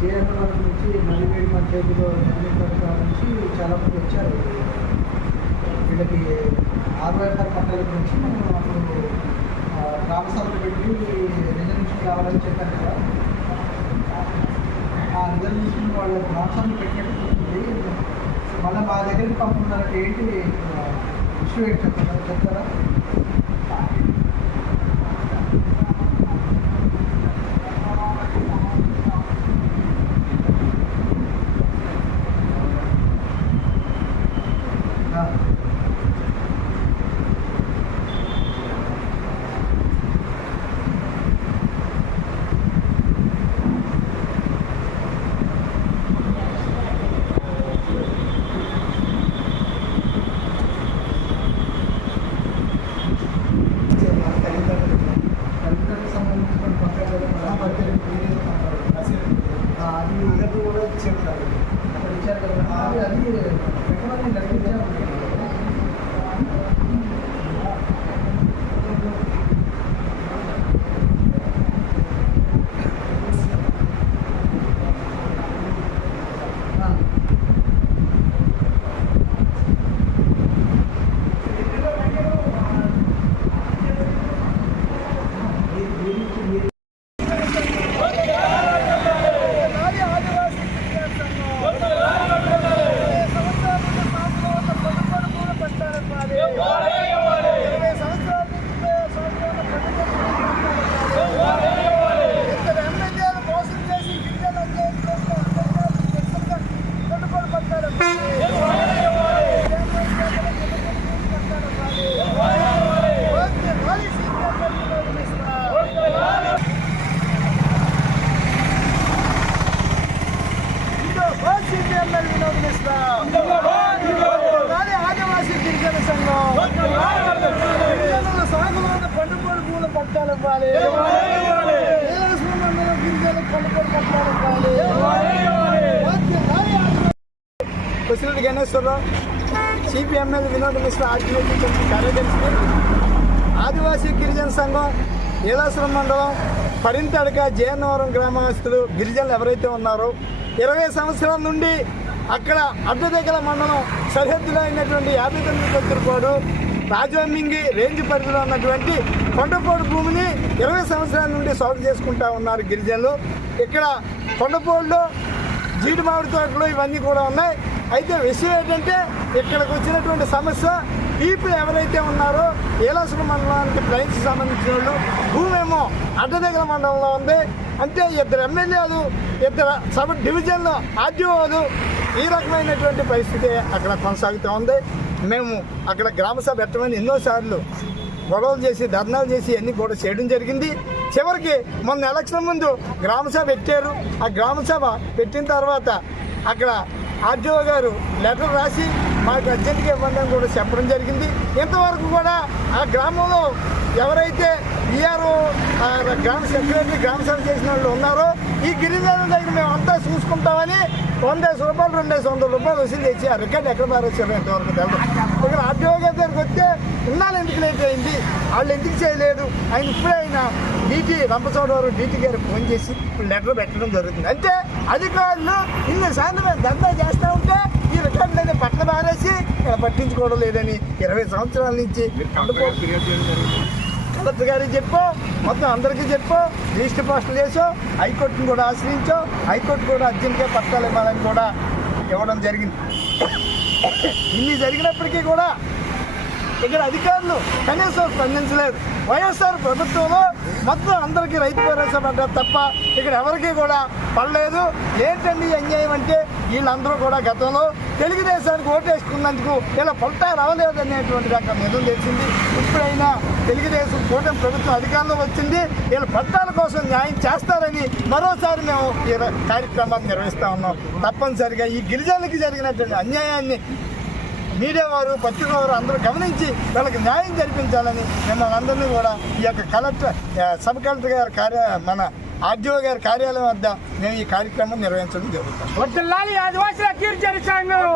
JNR నుంచి నడివేడి పంచాయతీలో నుంచి చాలామంది వచ్చారు. వీళ్ళకి 60 ఎకరాల పంటల గురించి మనం అప్పుడు గ్రామసభలు పెట్టి రిజర్వేషన్ కావాలని చెప్పాను కదా. ఆ రిజర్వేషన్ వాళ్ళ గ్రామసభలు పెట్టినట్టు మళ్ళీ మా దగ్గరికి పంపుతున్నారంటే ఏంటి ఇష్యూ ఏంటి చెప్తారా? కూడా చెప్తారు అక్కడ ఇచ్చారు కదా. అది ఎటువంటి నడిపించారు. ఆదివాసీ గిరిజన సంఘం సాగులోని పండుగోడు పూల పట్టాలు ఇవ్వాలి. గిరిజన పండుగోడు పట్టాలు ఇవ్వాలి. President Ganeshwararao, CPML Vinod Mishra organising committee కార్యదర్శి, ఆదివాసీ గిరిజన సంఘం ఏలాసురం మండలం పరింతడక జయన్నవరం గ్రామస్తులు గిరిజనులు ఎవరైతే ఉన్నారో 20 సంవత్సరాల నుండి అక్కడ అడ్డదగ్గల మండలం సరిహద్దులో అయినటువంటి 59 కొత్తూరుపాడు రాజవమ్మింగి రేంజ్ పరిధిలో ఉన్నటువంటి కొండపోడు భూమిని 20 సంవత్సరాల నుండి సాగు చేసుకుంటా ఉన్నారు గిరిజనులు. ఇక్కడ కొండపోడులో జీడి మామిడి తోటలు ఇవన్నీ కూడా ఉన్నాయి. అయితే విషయం ఏంటంటే ఇక్కడికి వచ్చినటువంటి సమస్య పీపుల్ ఎవరైతే ఉన్నారో ఏలాసురం మండలానికి ట్రైన్స్ సంబంధించిన వాళ్ళు భూమి ఏమో అడ్డదగ్గల మండలంలో ఉంది. అంటే 2 ఎమ్మెల్యేలు 2 సబ్ డివిజన్లో ఆర్డీఓలు ఈ రకమైనటువంటి పరిస్థితి అక్కడ కొనసాగుతూ ఉంది. మేము అక్కడ గ్రామసభ పెట్టమని ఎన్నోసార్లు గొడవలు చేసి ధర్నాలు చేసి అన్నీ కూడా చేయడం జరిగింది. చివరికి మొన్న ఎలక్షన్ ముందు గ్రామసభ పెట్టారు. ఆ గ్రామసభ పెట్టిన తర్వాత అక్కడ ఆర్డీఓ గారు లెటర్ రాసి మాకు అర్జెంట్గా ఇవ్వండి అని కూడా చెప్పడం జరిగింది. ఇంతవరకు కూడా ఆ గ్రామంలో ఎవరైతే ఈఆర్ఓ గ్రామ సెక్రటరీ గ్రామసభ చేసిన వాళ్ళు ఉన్నారో ఈ గిరిజనుల దగ్గర మేము అంతా చూసుకుంటామని 100 రూపాయలు 200 రూపాయలు వసూలు చేసి ఆ రికార్డు ఎక్కడ మారేసారు ఎంతవరకు తెలియదు. ఇక్కడ ఆర్డీఓ గారి దగ్గరికి వస్తే ఇన్నాళ్ళు ఎందుకు లేట్ అయింది, వాళ్ళు ఎందుకు చేయలేదు, ఆయన ఇప్పుడే ఆయన డీటీ రంపచోడవరం డీటీ గారు ఫోన్ చేసి లెటర్ పెట్టడం జరుగుతుంది. అంటే అధికారులు ఇన్నిసార్లు మేము దందా చేస్తూ ఉంటే ఈ రికార్డులైనా పట్ల మారేసి పట్టించుకోవడం లేదని 20 సంవత్సరాల నుంచి కలెక్టర్ గారికి చెప్పో మొత్తం అందరికీ చెప్పో లిస్ట్ పోస్టులు చేసో హైకోర్టును కూడా ఆశ్రయించో హైకోర్టు కూడా అర్జెంట్గా పట్టాలు ఇవ్వాలని కూడా ఇవ్వడం జరిగింది. ఇన్ని జరిగినప్పటికీ కూడా ఇక్కడ అధికారులు కనీసం స్పందించలేదు. వైఎస్ఆర్ ప్రభుత్వంలో మొత్తం అందరికీ రైతు భరోసా పడ్డారు తప్ప ఇక్కడ ఎవరికి కూడా పడలేదు. ఏంటండి అన్యాయం అంటే వీళ్ళందరూ కూడా గతంలో తెలుగుదేశానికి ఓటేసుకున్నందుకు ఇలా ఫలితాలు రావలేదు అనేటువంటి రకం నిజం తెలిసింది. ఇప్పుడైనా తెలుగుదేశం కూటమి ప్రభుత్వం అధికారంలో వచ్చింది, వీళ్ళ ఫలితాల కోసం న్యాయం చేస్తారని మరోసారి మేము ఈ కార్యక్రమాన్ని నిర్వహిస్తూ ఉన్నాం. తప్పనిసరిగా ఈ గిరిజనులకి జరిగినటువంటి అన్యాయాన్ని మీడియా వారు, పత్రిక వారు అందరూ గమనించి వాళ్ళకి న్యాయం జరిపించాలని మిమ్మల్ని అందరినీ కూడా ఈ యొక్క కలెక్టర్, సబ్ కలెక్టర్ గారి మన ఆర్డీఓ గారి కార్యాలయం వద్ద మేము ఈ కార్యక్రమం నిర్వహించడం జరుగుతుంది. వర్ధిల్లాలి ఆదివాసీల గిరిజన సంఘం.